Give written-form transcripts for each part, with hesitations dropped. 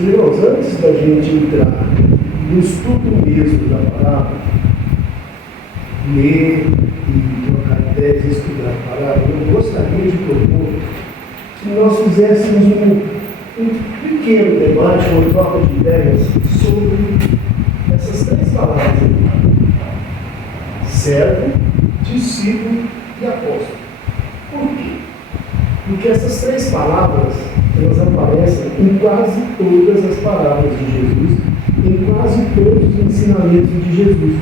Meus irmãos, antes da gente entrar no estudo mesmo da palavra, ler e trocar ideias, estudar a palavra, eu gostaria de propor que nós fizéssemos um pequeno debate, uma troca de ideias sobre essas três palavras aqui: servo, discípulo e apóstolo. Por quê? Porque essas três palavras, elas aparecem em quase todas as palavras de Jesus, em quase todos os ensinamentos de Jesus.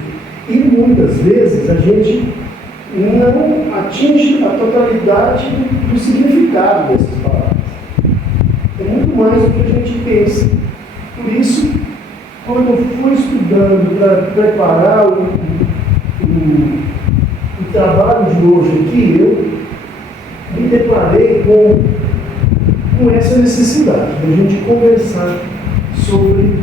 E muitas vezes a gente não atinge a totalidade do significado dessas palavras. É muito mais do que a gente pensa. Por isso, quando eu fui estudando para preparar o trabalho de hoje aqui, eu me deparei com essa necessidade de a gente conversar sobre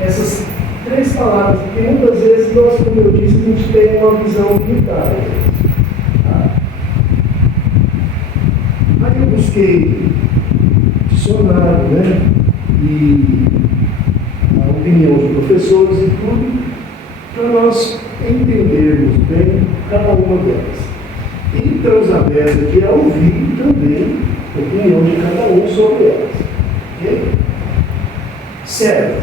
essas três palavras, porque muitas vezes nós, como eu disse, a gente tem uma visão limitada. Tá? Aí eu busquei dicionário, né? E a opinião de professores e tudo, para nós entendermos bem cada uma delas. E estamos abertos aqui a ouvir também a opinião de cada um sobre elas. Ok? Servo.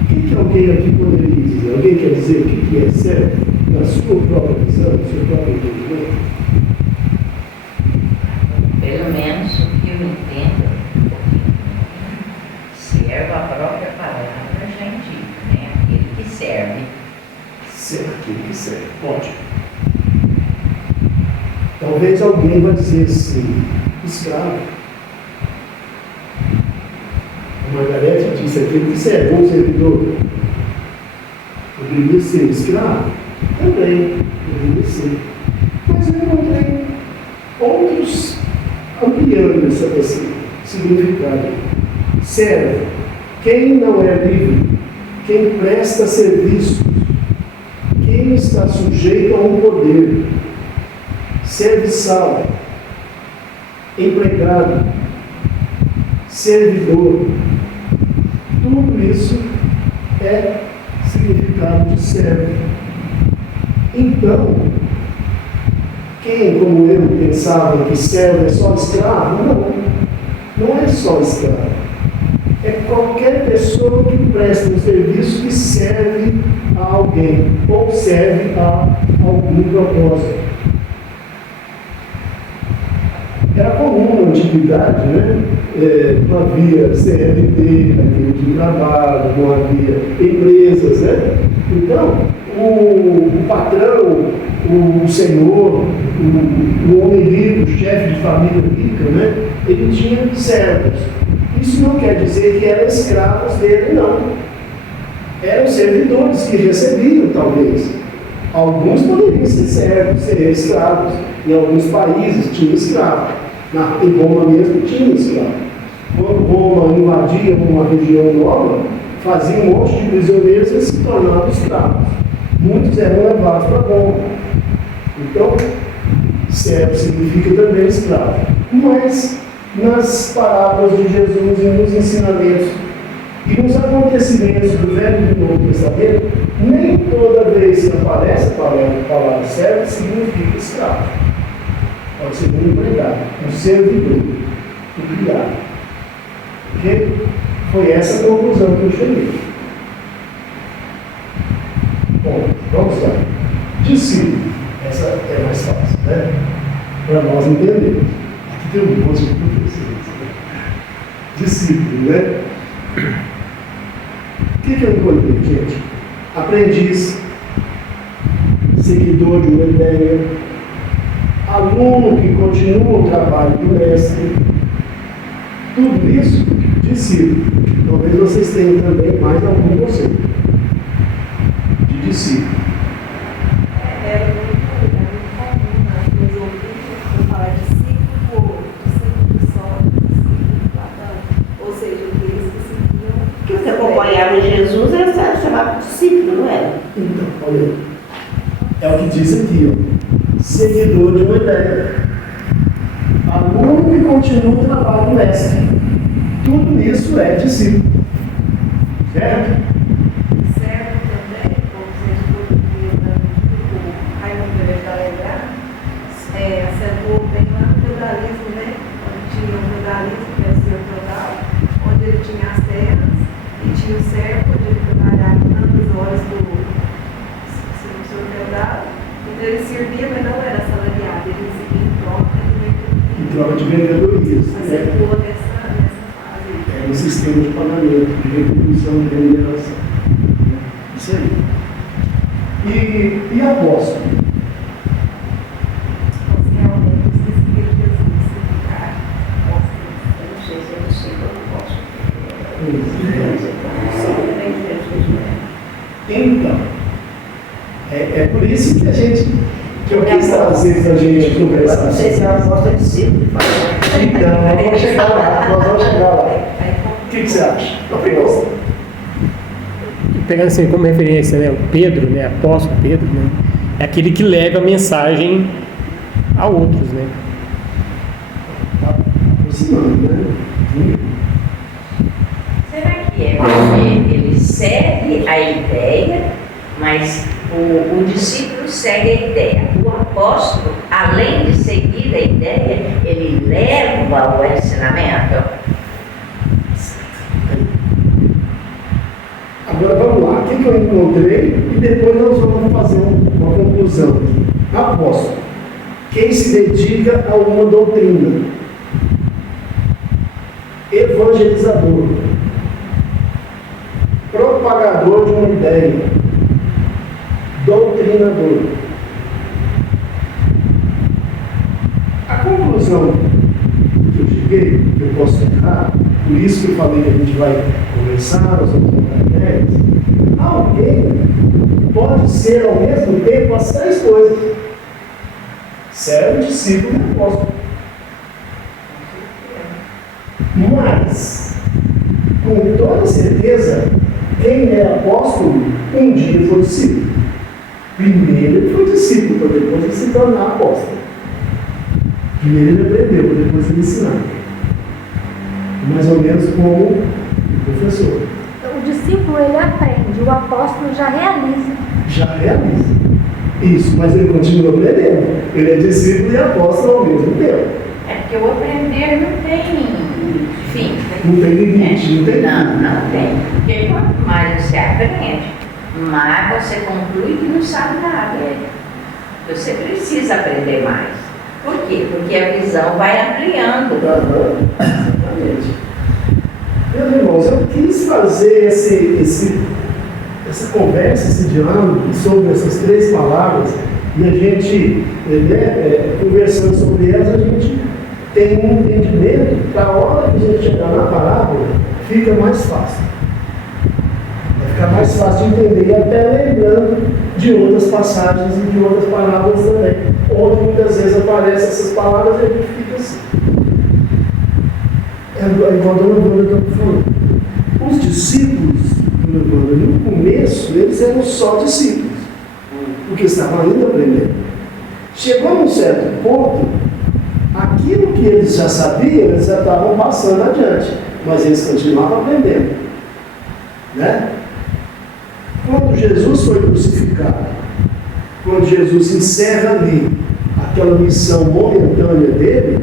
O que alguém aqui poderia dizer? Alguém quer dizer o que é servo? Na sua própria visão, no seu próprio entendimento? Pelo menos o que eu entendo, servo, a própria palavra já indica, né? Aquele que serve. Servo, aquele que serve. Ótimo. Talvez alguém vai dizer assim: escravo. A Margarete disse: aquele que serve, ou servidor. Poderia ser escravo? Também poderia ser. Mas eu encontrei outros ampliando esse significado. Servo, quem não é livre, quem presta serviço, quem está sujeito a um poder, serviçal, empregado, servidor, tudo isso é significado de servo. Então, quem, como eu, pensava que servo é só escravo, não é só escravo. É qualquer pessoa que presta um serviço que serve a alguém, ou serve a algum propósito. Era comum na antiguidade, né? Não havia CLT, carteira de trabalho, não havia empresas, né? Então, o patrão, o senhor, o homem rico, o chefe de família rica, né? Ele tinha servos. Isso não quer dizer que eram escravos dele, não. Eram servidores que recebiam, talvez. Alguns poderiam ser servos, ser escravos. Em alguns países tinha escravo. Em Roma mesmo tinha escravo. Quando Roma invadia uma região nova, fazia um monte de prisioneiros e se tornavam escravos. Muitos eram levados para Roma. Então, servo significa também escravo. Mas, nas palavras de Jesus e nos ensinamentos e nos acontecimentos do Velho e do Novo Testamento, nem toda vez que aparece a palavra servo significa escravo. Pode ser um empregado, um servidor, um criado. Ok? Foi essa a conclusão que eu cheguei. Bom, vamos lá. Discípulo. Essa é mais fácil, né? Para nós entendermos. Aqui tem um monte de professores. Discípulo, né? O que eu encontrei, gente? Aprendiz, seguidor de uma ideia, aluno que continua o trabalho do mestre. Tudo isso, discípulo. Talvez vocês tenham também mais algum conceito de discípulo. Era muito comum nas filosofias falar discípulo só, discípulo de Platão. Ou seja, aqueles que seguiam. Que você acompanhava Jesus, era chamado discípulo, não era? Então, olha aí. É o que diz aqui, ó. Seguidor de uma ideia. Aluno que continua o trabalho do mestre. Tudo isso é discípulo. Certo? Servo também, como vocês podem Raimundo deve estar lembrado, acentuou bem lá no feudalismo, né? Onde tinha o feudalismo, que é o senhor feudal, onde ele tinha as terras e tinha o servo, onde ele trabalhava tantas horas do senhor feudal. Então ele servia, mas não era assalariado, ele recebia em troca Em troca de vendedorias. acentuou nessa fase. É um sistema de pagamento, de retribuição de remuneração. Isso aí. E apóstolo? Realmente, os discípulos de Jesus significar apóstolos. Eu não sei se eu consigo, eu não posso. Então, é por isso que a gente, que eu quis trazer para a gente conversar. Não sei se é apóstolo ou discípulo. Então, nós vamos chegar lá, O que você acha? Pegando assim como referência, né, o Pedro, né, apóstolo Pedro, né, é aquele que leva a mensagem a outros, né? Está aproximando, né? Será que é porque ele segue a ideia, mas o discípulo segue a ideia? O apóstolo, além de seguir a ideia, ele leva o ensinamento? Agora vamos lá, o que eu encontrei e depois nós vamos fazer uma conclusão. Apóstolo, quem se dedica a uma doutrina. Evangelizador, propagador de uma ideia, doutrinador. A conclusão que eu cheguei, que eu posso errar, por isso que eu falei que a gente vai conversar, nós vamos trocar ideias. Alguém pode ser ao mesmo tempo as três coisas: servo, discípulo e apóstolo. Mas, com toda certeza, quem é apóstolo, um dia foi discípulo. Primeiro ele foi discípulo, para depois ele se tornar apóstolo. Primeiro ele aprendeu, para depois ele ensinar. Mais ou menos como o professor. O discípulo, ele aprende, o apóstolo já realiza. Já realiza. Isso, mas ele continua aprendendo. Ele é discípulo e apóstolo ao mesmo tempo. É porque o aprender não tem fim. Não tem limite, não tem Não tem. Porque quanto mais você aprende, mais você conclui que não sabe nada. Você precisa aprender mais. Por quê? Porque a visão vai ampliando. Exatamente. Meus irmãos, eu quis fazer essa conversa, esse diálogo sobre essas três palavras, e a gente, conversando sobre elas, a gente tem um entendimento para a hora que a gente chegar na parábola, fica mais fácil. Vai ficar mais fácil de entender, até lembrando de outras passagens e de outras parábolas também, onde muitas vezes aparecem essas palavras e a gente fica assim. É igual a dona Wanda está falando. Os discípulos, dona Wanda, no começo, eles eram só discípulos, porque estavam ainda aprendendo. Chegou num certo ponto, aquilo que eles já sabiam, eles já estavam passando adiante, mas eles continuavam aprendendo. Né? Quando Jesus foi crucificado, quando Jesus encerra ali aquela missão momentânea dele,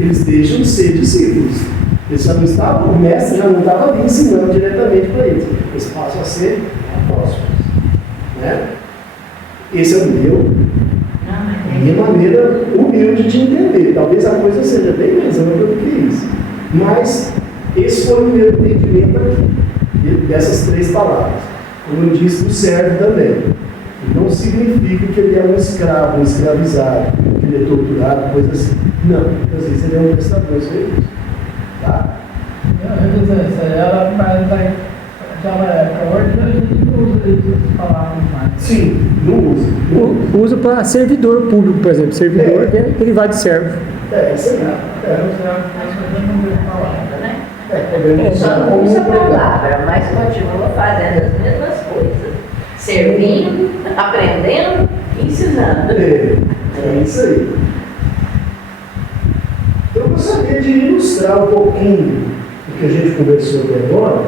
eles deixam de ser discípulos. Eles já não estavam, o mestre já não estava ali ensinando diretamente para eles. Eles passam a ser apóstolos. Né? Esse é o a minha maneira humilde de entender. Talvez a coisa seja bem mais ampla do que isso. Mas esse foi o meu entendimento aqui, dessas três palavras. Como eu disse, do servo também. Não significa que ele é um escravo, um escravizado, que ele é torturado, coisa assim. Não, às vezes ele é um prestador de serviço. Tá? Isso aí ela faz naquela época. Hoje a gente não usa essas palavras mais. Sim, não usa. Usa para servidor público, por exemplo. Servidor é derivado de servo. Isso aí. Só não usa a palavra, mas continua fazendo as mesmas coisas. Servindo, aprendendo, ensinando. É isso aí. Eu gostaria de ilustrar um pouquinho o que a gente conversou até agora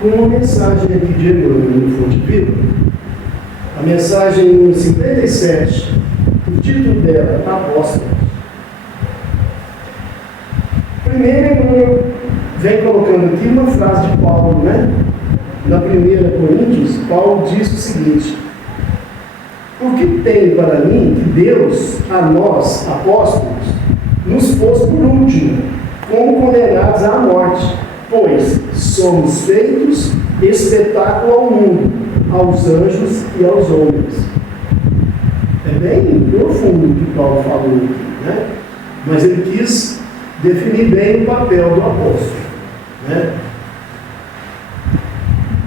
com uma mensagem aqui de Emmanuel no Fonte Viva. A mensagem 57, o título dela, Apóstolos. Primeiro, Emmanuel vem colocando aqui uma frase de Paulo, né? Na 1 Coríntios, Paulo diz o seguinte: porque tem para mim que Deus, a nós, apóstolos, nos pôs por último, como condenados à morte, pois somos feitos espetáculo ao mundo, aos anjos e aos homens. É bem profundo o que Paulo falou aqui, né? Mas ele quis definir bem o papel do apóstolo, né?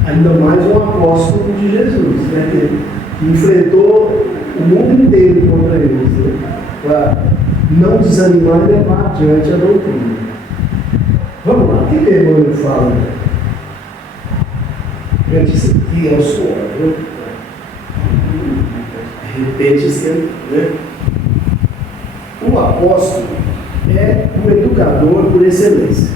Ainda mais um apóstolo de Jesus, né? Que enfrentou o mundo inteiro contra eles, né? Para não desanimar e levar adiante a doutrina. Vamos lá, o que Emmanuel fala? Gente, isso aqui é o suor, viu? Repete sempre, né? O apóstolo é um educador por excelência.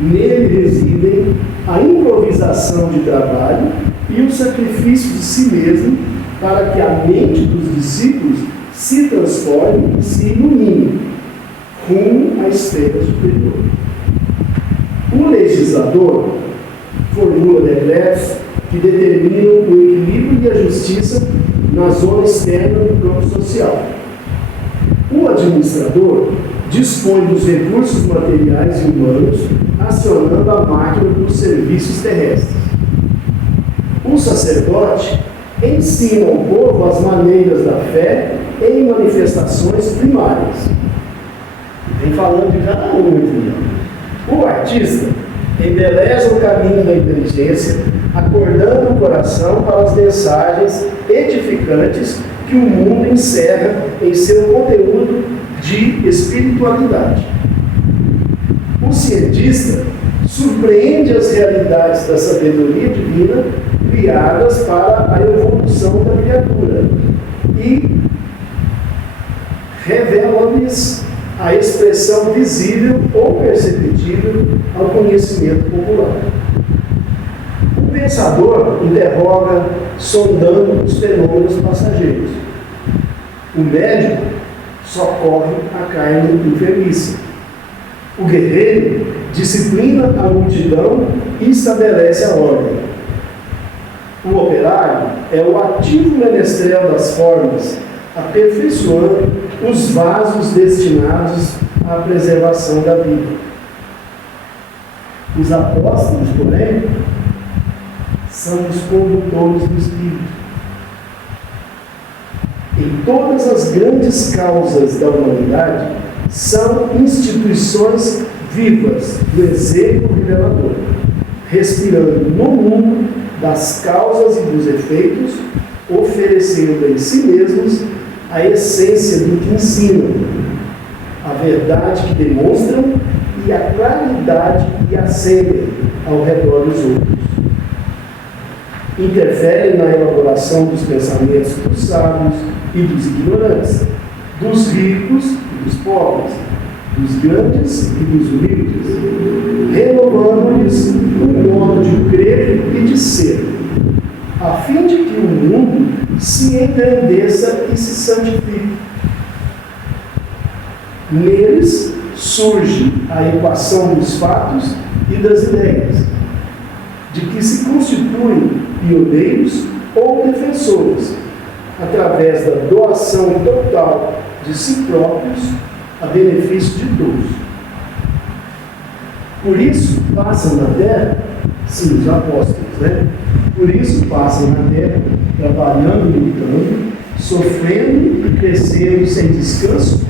Nele residem a improvisação de trabalho e o sacrifício de si mesmo para que a mente dos discípulos se transforme e se ilumine rumo à esfera superior. O legislador formula decretos que determinam o equilíbrio e a justiça na zona externa do campo social. O administrador dispõe dos recursos materiais e humanos, acionando a máquina dos serviços terrestres. O sacerdote ensina ao povo as maneiras da fé em manifestações primárias. Vem falando de cada um aqui. O artista embeleza o caminho da inteligência, acordando o coração para as mensagens edificantes que o mundo encerra em seu conteúdo de espiritualidade. O cientista surpreende as realidades da sabedoria divina criadas para a evolução da criatura e revela-lhes a expressão visível ou perceptível ao conhecimento popular. O pensador interroga, sondando os fenômenos passageiros. O médico socorre a carne enfermiça. O guerreiro disciplina a multidão e estabelece a ordem. O operário é o ativo menestrel das formas, aperfeiçoando os vasos destinados à preservação da vida. Os apóstolos, porém, são os condutores do Espírito. Em todas as grandes causas da humanidade, são instituições vivas do exemplo revelador, respirando no mundo das causas e dos efeitos, oferecendo em si mesmos a essência do que ensinam, a verdade que demonstram e a claridade que acendem ao redor dos outros. Interferem na elaboração dos pensamentos dos sábios e dos ignorantes, dos ricos e dos pobres, dos grandes e dos humildes, renovando-lhes o modo de crer e de ser, a fim de que o mundo se engrandeça e se santifique. Neles surge a equação dos fatos e das ideias, de que se constituem pioneiros ou defensores, através da doação total de si próprios a benefício de todos. Por isso passam na terra, sim, os apóstolos, né? Por isso passam na terra, trabalhando e lutando, sofrendo e crescendo sem descanso,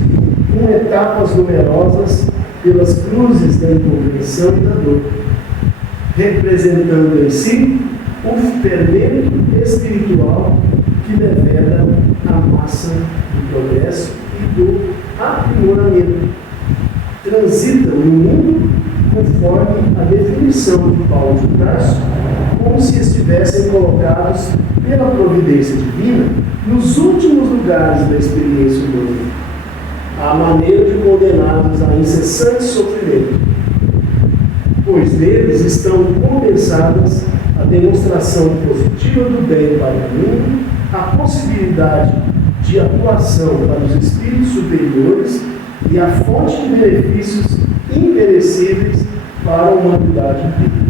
com etapas numerosas pelas cruzes da incompreensão e da dor, representando em si o fermento espiritual que devera a massa do progresso e do aprimoramento. Transitam no mundo conforme a definição de Paulo de Tarso, como se estivessem colocados pela providência divina nos últimos lugares da experiência humana, à maneira de condenados a incessante sofrimento, pois neles estão condensadas a demonstração positiva do bem para o mundo, a possibilidade de atuação para os espíritos superiores e a fonte de benefícios imperecíveis para a humanidade inteira.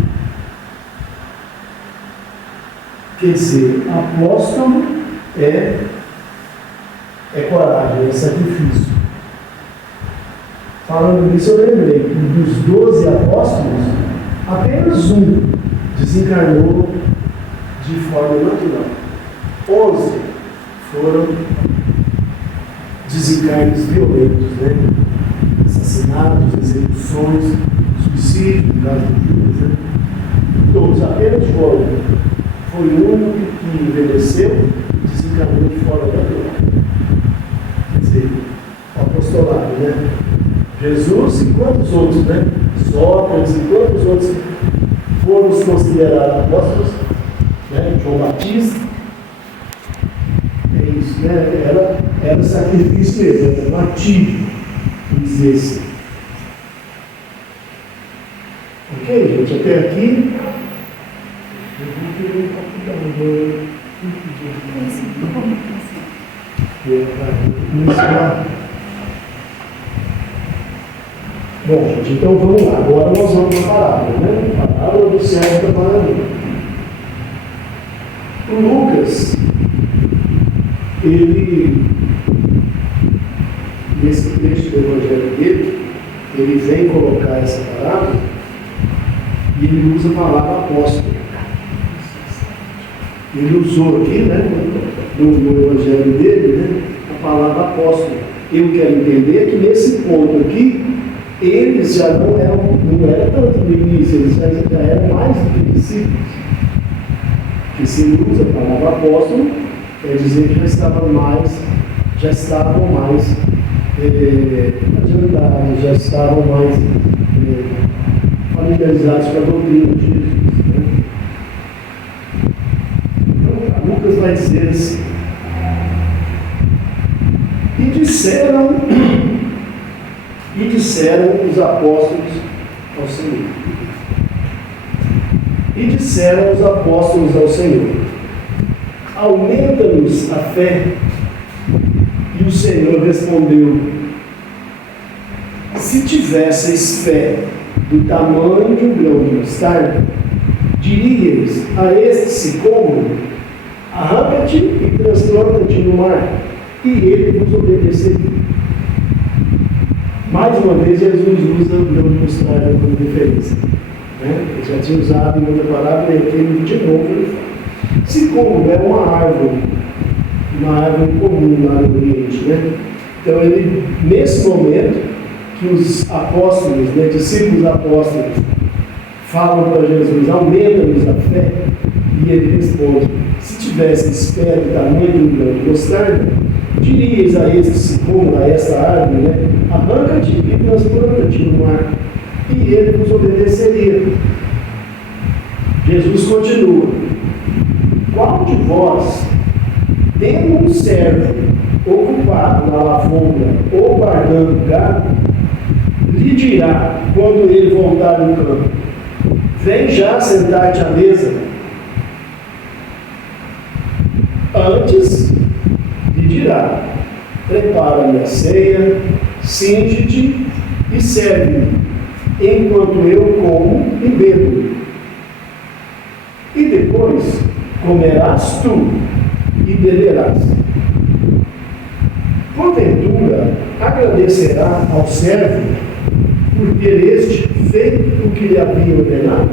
Quer dizer, apóstolo é coragem, é sacrifício. Falando nisso, eu lembrei que dos 12 apóstolos, apenas um desencarnou de forma natural. 11 foram desencarnes violentos, né? Assassinatos, execuções, suicídio, no caso do Judas, né? Todos, apenas João foi o único que envelheceu e desencarnou de forma natural. Quer dizer, o apostolado, né? Jesus e quantos outros, né? Sócrates e quantos outros foram considerados apóstolos, né? João Batista. É isso, né? Era sacrifício mesmo, era martírio, vamos dizer assim. Ok, gente? Até aqui. Bom, gente, então vamos lá. Agora nós vamos para a parábola, né? A parábola do servo da maravilha. O Lucas, ele, nesse trecho do Evangelho dele, ele vem colocar essa parábola e ele usa a palavra apóstolo. Ele usou aqui, né, no Evangelho dele, né, a palavra apóstolo. Eu quero entender que nesse ponto aqui, eles já não era tanto no início, eles já eram mais do que discípulos. Porque se ele usa a palavra apóstolo, quer dizer que já estavam mais adiantados, já estavam mais familiarizados com a doutrina de Jesus. Né? Então, Lucas vai dizer assim: E disseram os apóstolos ao Senhor. E disseram os apóstolos ao Senhor: aumenta-nos a fé. E o Senhor respondeu: se tivesseis fé do tamanho de um grão de mostarda, diríeis a este sicômoro: arranca-te e transplanta-te no mar, e ele vos obedeceria. Mais uma vez, Jesus usa o grão de mostarda como referência. Né? Ele já tinha usado em outra palavra, e aqui de novo ele fala. Sicômoro é uma árvore comum lá no Oriente. Né? Então, ele, nesse momento, que os apóstolos, né, discípulos apóstolos, falam para Jesus: aumenta-nos a fé, e ele responde: se tivesse fé do tamanho de um grão de mostarda, diríeis a este sicômoro, a esta árvore, né, arranca-te e transplanta-te no mar, e ele vos obedeceria. Jesus continua: qual de vós, tendo um servo ocupado na lavoura ou guardando gado, lhe dirá, quando ele voltar do campo: vem já sentar-te à mesa? Antes lhe dirá: prepara-me a ceia, cinge-te e serve-me, enquanto eu como e bebo. E depois comerás tu e beberás. Porventura agradecerá ao servo por ter este feito o que lhe havia ordenado?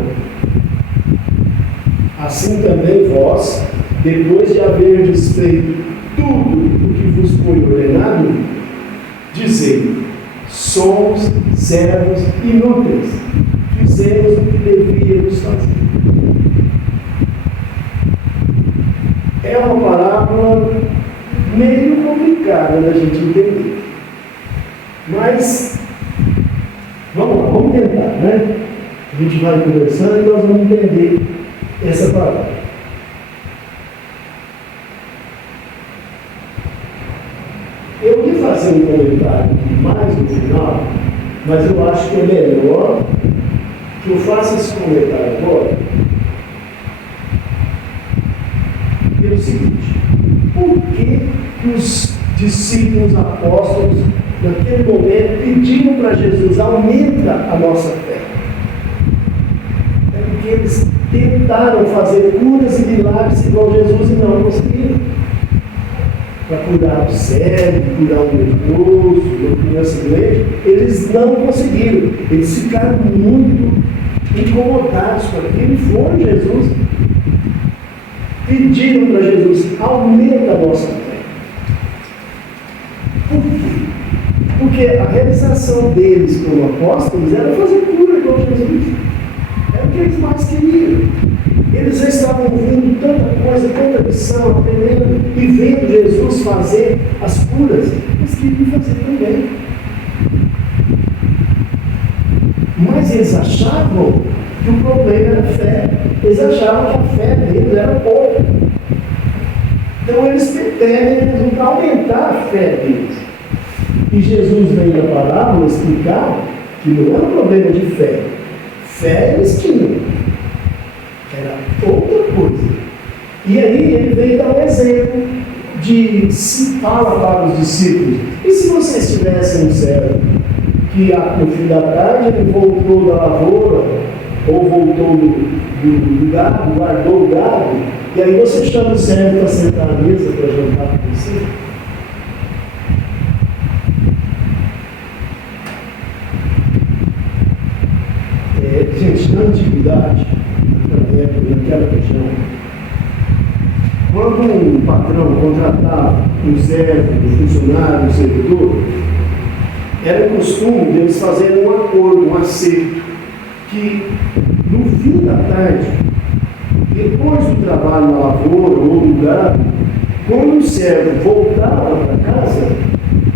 Assim também vós, depois de haverdes feito tudo o que vos foi ordenado, dizei: somos servos inúteis, fizemos o que devíamos fazer. É uma parábola meio complicada da gente entender. Mas, vamos tentar, né? A gente vai conversando e nós vamos entender essa parábola. Eu ia fazer um comentário mais no final, mas eu acho que é melhor que eu faço esse comentário agora é o seguinte: por que os discípulos apóstolos, naquele momento, pediram para Jesus: aumenta a nossa fé? É porque eles tentaram fazer curas e milagres igual Jesus e não conseguiram. Para curar o cego, curar um leproso, uma criança doente, eles não conseguiram. Eles ficaram muito incomodados com aquilo e foram Jesus. Pediram para Jesus: aumenta a nossa fé. Por quê? Porque a realização deles como apóstolos era fazer cura igual Jesus. Era o que eles mais queriam. Eles já estavam ouvindo tanta coisa, tanta lição, aprendendo e vendo Jesus fazer as curas. Eles queriam fazer também. Mas eles achavam que o problema era a fé. Eles achavam que a fé deles era pouca. Então eles pretendem aumentar a fé deles. E Jesus vem na parábola explicar que não era um problema de fé. Fé eles tinham. Era outra coisa. E aí ele veio dar um exemplo de se fala para os discípulos: e se vocês tivessem um servo que no fim da tarde ele voltou da lavoura ou voltou do gado, guardou o gado, e aí você chama o servo para sentar à mesa para jantar com você? Gente, na antiguidade, naquela região, quando um patrão contratava um servo, um funcionário, um servidor, era costume deles fazerem um acordo, um acerto, que no fim da tarde, depois do trabalho na lavoura ou no gado, quando o servo voltava para casa,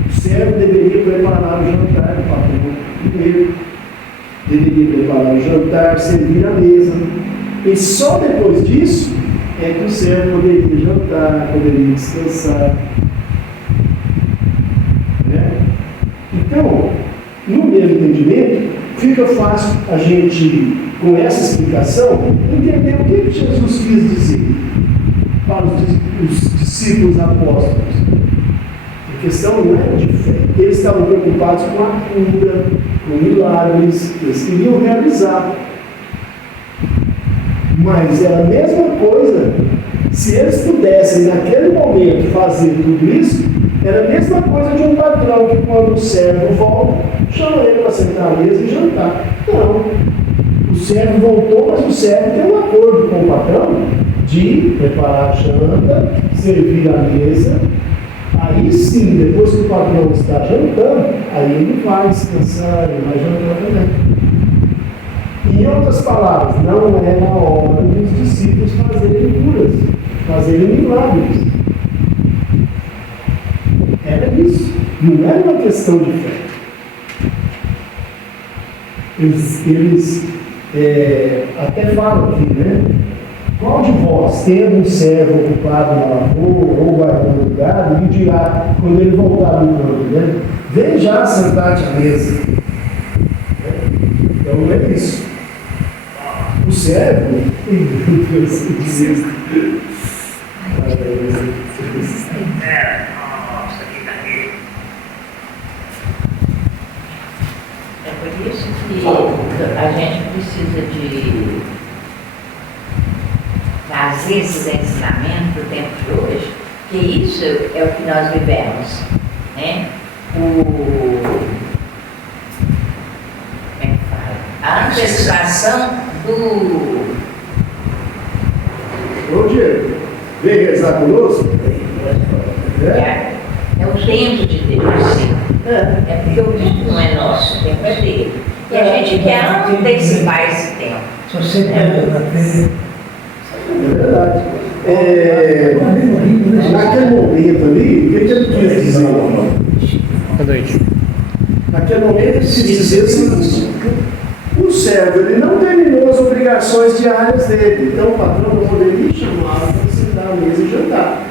o servo deveria preparar o jantar do patrão primeiro. Deveria preparar o jantar, servir a mesa. E só depois disso é que o servo poderia jantar, poderia descansar. Né? Então, no meu entendimento, fica fácil a gente, com essa explicação, entender o que Jesus quis dizer para os discípulos apóstolos. A questão não é de fé. Eles estavam preocupados com a cura, com milagres, que eles queriam realizar. Mas é a mesma coisa, se eles pudessem naquele momento fazer tudo isso, era a mesma coisa de um patrão que quando o servo volta, chama ele para sentar à mesa e jantar. Não. O servo voltou, mas o servo tem um acordo com o patrão de preparar a janta, servir a mesa. Aí sim, depois que o patrão está jantando, aí ele vai descansar, ele vai jantar também. Em outras palavras, não é na hora dos discípulos fazerem curas, fazerem milagres. Era isso. Não era uma questão de fé. Eles até falam aqui, né? Qual de vós, tendo um servo ocupado na lavoura ou guardando o gado, lhe dirá, quando ele voltar do campo, né? Vem já sentar-te à mesa. Então é isso. O servo, É por isso que a gente precisa de trazer esses ensinamentos para o tempo de hoje, que isso é o que nós vivemos, né? A antecipação do... Ô Diego, vem rezar conosco? É o tempo de Deus, sim. É porque o tempo não é nosso, o tempo é dele. E a gente quer antecipar esse tempo. Se você quer na frente. É verdade. Naquele momento ali, o que ele quis dizer? Boa noite. Naquele momento ele quis dizer o seguinte: o servo ele não terminou as obrigações diárias dele, então o patrão não poderia chamá-lo para sentar à mesa e jantar.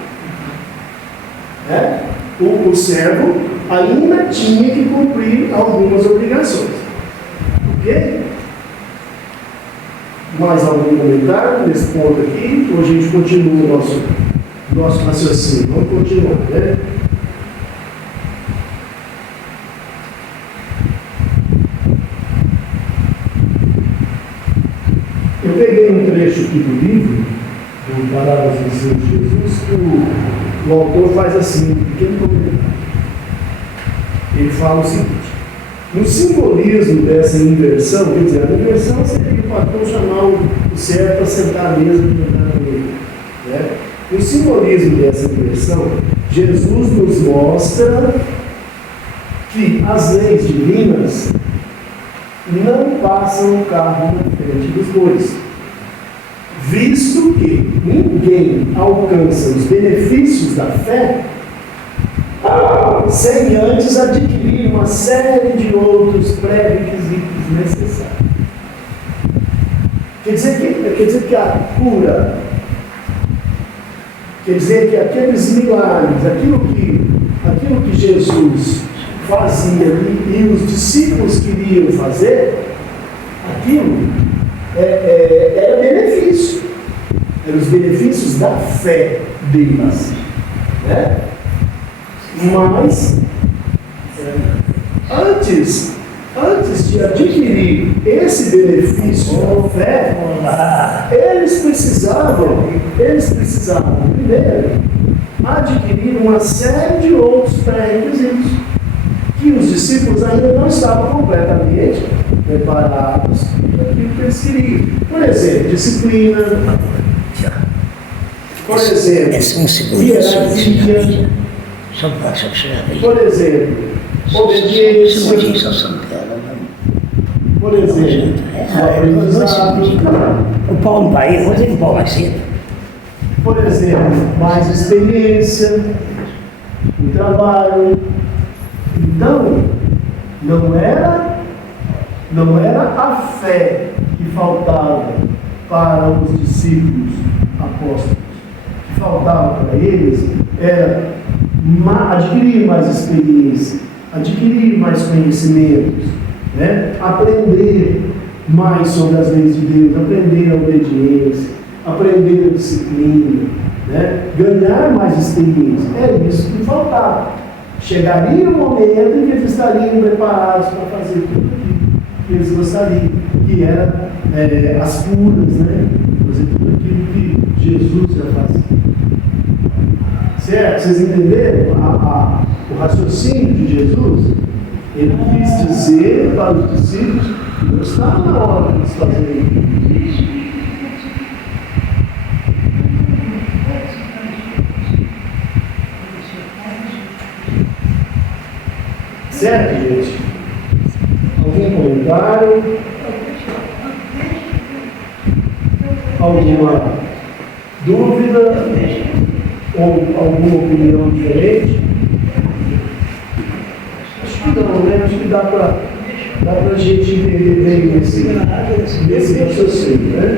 O servo ainda tinha que cumprir algumas obrigações. Ok? Mais algum comentário nesse ponto aqui? Ou a gente continua o nosso raciocínio? Vamos continuar, né? Eu peguei um trecho aqui do livro, do Parábolas do Senhor Jesus, que o autor faz assim, um pequeno comentário. Ele fala o seguinte: no simbolismo dessa inversão, quer dizer, a inversão seria o patrão chamar o certo a sentar à mesa e jantar com ele, né? No simbolismo dessa inversão, Jesus nos mostra que as leis divinas não passam o carro na frente dos bois, visto que ninguém alcança os benefícios da fé sem antes adquirir uma série de outros pré-requisitos necessários. Quer dizer que a cura, quer dizer que aqueles milagres, aquilo que Jesus fazia e os discípulos queriam fazer, aquilo era benefício, eram os benefícios da fé deles, né? Mas antes de adquirir esse benefício da fé, eles precisavam primeiro adquirir uma série de outros pré-requisitos que os discípulos ainda não estavam completamente preparados para aquilo que eles queriam. Por exemplo, disciplina. Por exemplo, hierarquia. Por exemplo, obediência. Por exemplo, o Paulo vai, eu vou dizer que o Paulo vai cedo. Por exemplo, mais experiência no trabalho. Então, não era a fé que faltava para os discípulos apóstolos. O que faltava para eles era adquirir mais experiência, adquirir mais conhecimentos, né? Aprender mais sobre as leis de Deus, aprender a obediência, aprender a disciplina, né? Ganhar mais experiência. Era isso que faltava. Chegaria o momento em que eles estariam preparados para fazer tudo aquilo que eles gostariam, que era as curas, né? Fazer tudo aquilo que Jesus já fazia. Certo? Vocês entenderam o raciocínio de Jesus? Ele quis dizer para os discípulos que não estava na hora de eles fazerem isso. Certo, gente? Algum comentário? Alguma dúvida? Ou alguma opinião diferente? Acho que não, né? Acho que dá para a gente entender bem esse raciocínio, né?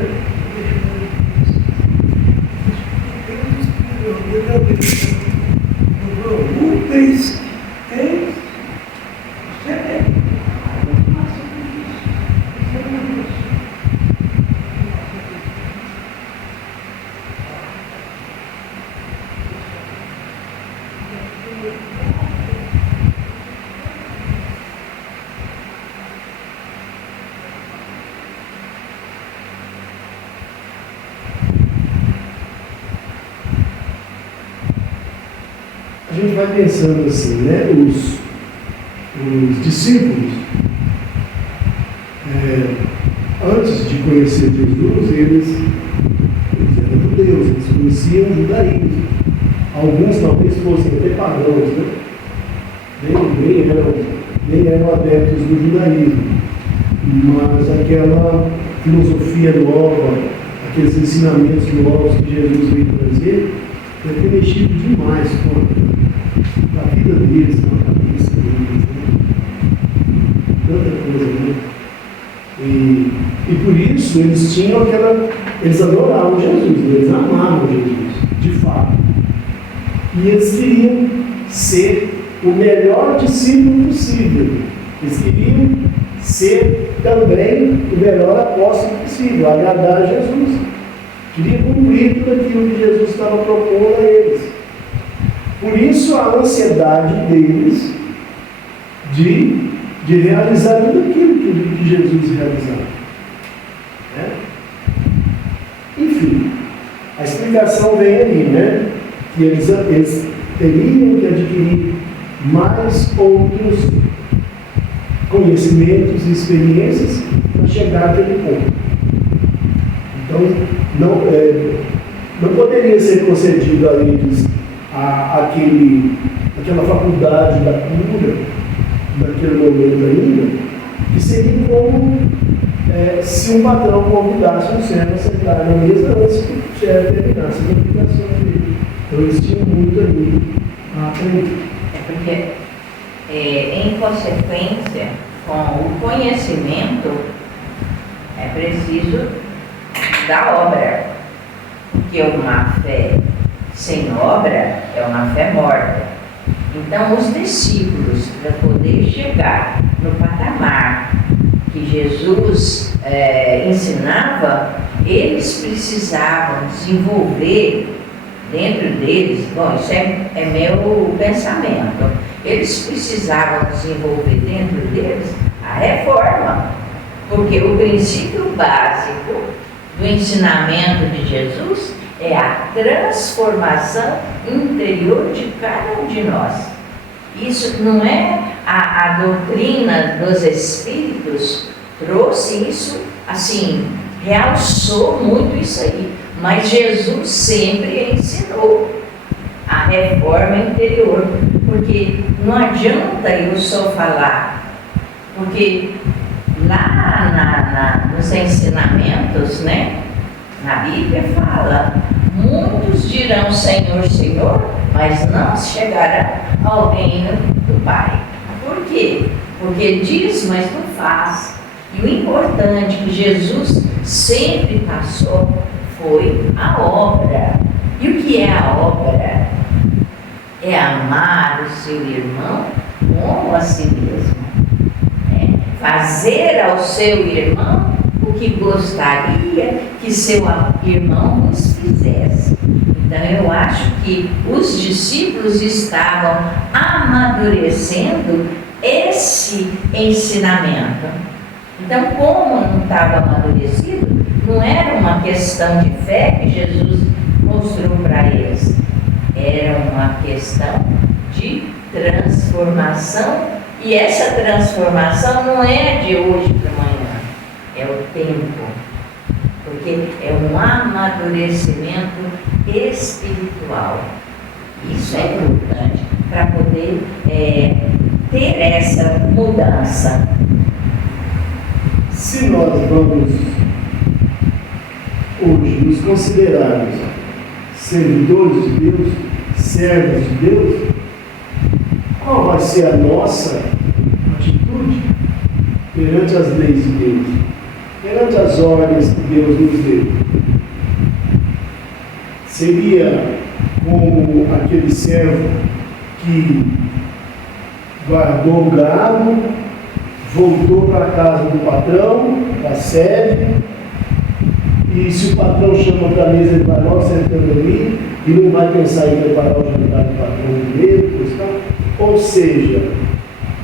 A gente vai pensando assim, né? Os discípulos, antes de conhecer Jesus, eles eram judeus, eles conheciam o judaísmo. Alguns talvez fossem até pagãos, né? Nem eram adeptos do judaísmo. Mas aquela filosofia nova, aqueles ensinamentos novos que Jesus veio trazer, deve ter mexido demais com a vida deles, com a cabeça deles, né? Tanta coisa, né? E por isso eles adoravam Jesus, eles amavam Jesus, de fato. E eles queriam ser o melhor discípulo possível. Eles queriam ser também o melhor apóstolo possível, agradar a Jesus. Queriam cumprir tudo aquilo que Jesus estava propondo a eles. Por isso a ansiedade deles de realizar tudo aquilo que Jesus realizava. Né? Enfim, a explicação vem ali, né? Que eles teriam que adquirir mais outros conhecimentos e experiências para chegar àquele ponto. Então, não poderia ser concedido a eles aquela faculdade da cura, naquele momento ainda, que seria como se um patrão convidasse um servo a sentar na mesa antes que o servo terminasse a obrigação dele. Então eles tinham muito ali a aprender. Porque, em consequência, com o conhecimento, é preciso da obra. Porque uma fé sem obra é uma fé morta. Então, os discípulos, para poder chegar no patamar que Jesus ensinava, eles precisavam desenvolver dentro deles, bom, isso é meu pensamento, eles precisavam desenvolver dentro deles a reforma, porque o princípio básico do ensinamento de Jesus é a transformação interior de cada um de nós. Isso não é a doutrina dos Espíritos, trouxe isso, assim, realçou muito isso aí, mas Jesus sempre ensinou a reforma interior, porque não adianta eu só falar, porque lá nos ensinamentos, né, na Bíblia fala, muitos dirão Senhor, Senhor, mas não chegarão ao reino do Pai. Por quê? Porque diz, mas não faz. E o importante que Jesus sempre passou foi a obra. E o que é a obra? É amar o seu irmão como a si mesmo. Fazer ao seu irmão o que gostaria que seu irmão nos fizesse. Então eu acho que os discípulos estavam amadurecendo esse ensinamento. Então, como não estava amadurecido, não era uma questão de fé que Jesus mostrou para eles, era uma questão de transformação, e essa transformação não é de hoje para amanhã, é o tempo, porque é um amadurecimento espiritual. Isso é importante para poder ter essa mudança. Se nós vamos hoje nos considerarmos servidores de Deus, servos de Deus, qual vai ser a nossa atitude perante as leis de Deus, perante as ordens que Deus nos deu? Seria como aquele servo que guardou o gado, voltou para a casa do patrão, da sede, e se o patrão chama para a mesa, ele vai logo sentando ali e não vai pensar em preparar o jantar do patrão dele, ou seja,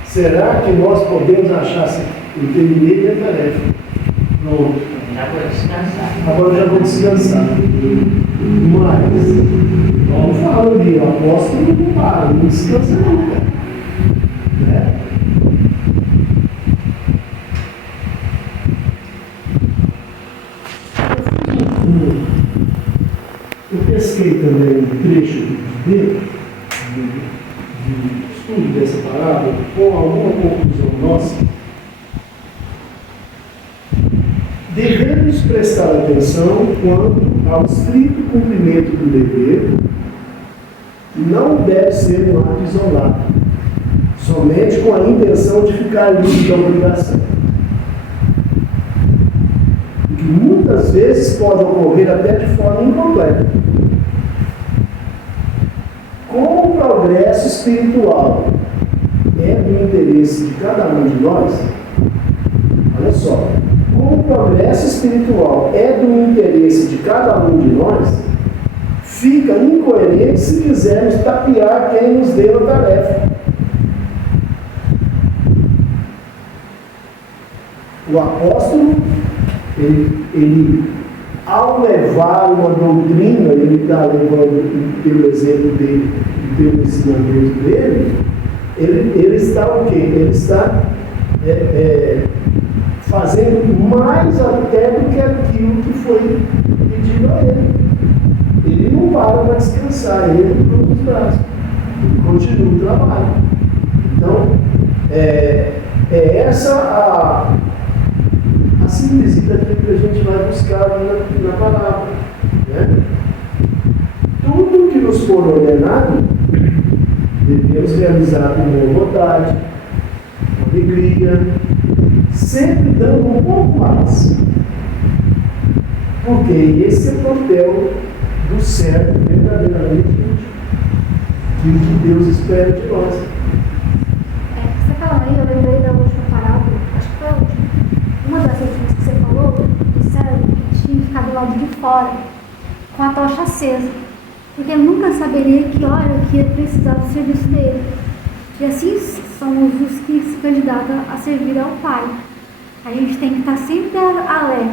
será que nós podemos achar assim, eu terminei minha tarefa, pronto, Já vou descansar. agora já vou descansar. Mas, vamos falar ali, o apóstolo não para, não descansa nunca. Né? Eu pesquei também um trecho de estudo dessa parábola com alguma conclusão nossa. Devemos prestar atenção quanto ao estrito cumprimento do dever, não deve ser um ato isolado, somente com a intenção de ficar livre da obrigação. O que muitas vezes pode ocorrer até de forma incompleta. Com o progresso espiritual, é do interesse de cada um de nós, olha só, como o progresso espiritual é do interesse de cada um de nós, fica incoerente se quisermos tapear quem nos deu a tarefa. O apóstolo, ele ao levar uma doutrina, ele está levando pelo exemplo dele, pelo ensinamento dele, ele está o quê? Ele está fazendo mais até do que aquilo que foi pedido a ele. Ele não para descansar, ele não cruza os braços, ele continua o trabalho. Então, é essa a síntese daquilo que a gente vai buscar na palavra. Né? Tudo que nos for ordenado, devemos realizar com boa vontade, com alegria, sempre dando um pouco mais. Porque esse é o papel do servo verdadeiramente útil. Aquilo que Deus espera de nós. Você falando aí, eu lembrei da última parábola, acho que foi a última. Uma das últimas que você falou, do servo que tinha que ficar do lado de fora, com a tocha acesa. Porque ele nunca saberia que hora que ia precisar do serviço dele. E assim somos os que se candidatam a servir ao Pai. A gente tem que estar sempre alerta,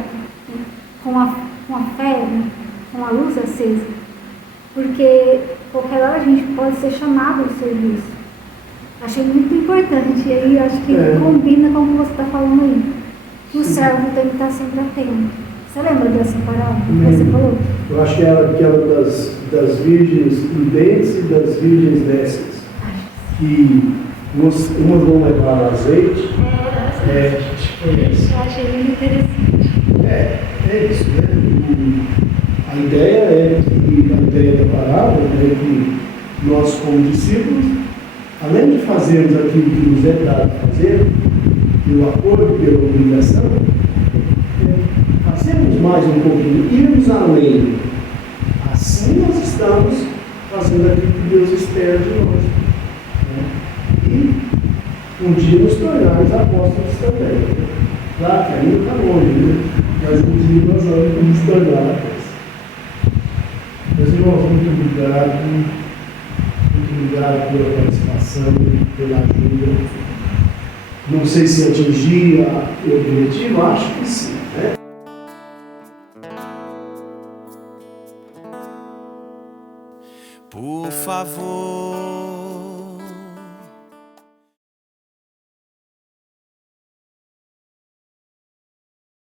né? com a fé, né? Com a luz acesa. Porque qualquer hora a gente pode ser chamado ao serviço. Achei muito importante. E aí acho que combina com o que você está falando aí. Que o servo tem que estar sempre atento. Você lembra dessa parábola que você falou? Eu acho que era aquela das virgens prudentes e das virgens nécias. Que umas vão levar o azeite. Eu achei muito interessante. É isso, né? A ideia da parábola é que nós, como discípulos, além de fazermos aquilo que nos é dado fazer, pelo acordo, pela obrigação, fazemos mais um pouquinho, irmos além. Assim nós estamos fazendo aquilo que Deus espera de nós. Né? E um dia nos tornarmos apóstolos também. Né? Claro que ainda está longe, né? Mas um dia nós vamos nos tornar apóstolos. Meus irmãos, muito obrigado. Muito obrigado pela participação, pela ajuda. Não sei se atingi o objetivo, acho que sim. Né? Por favor,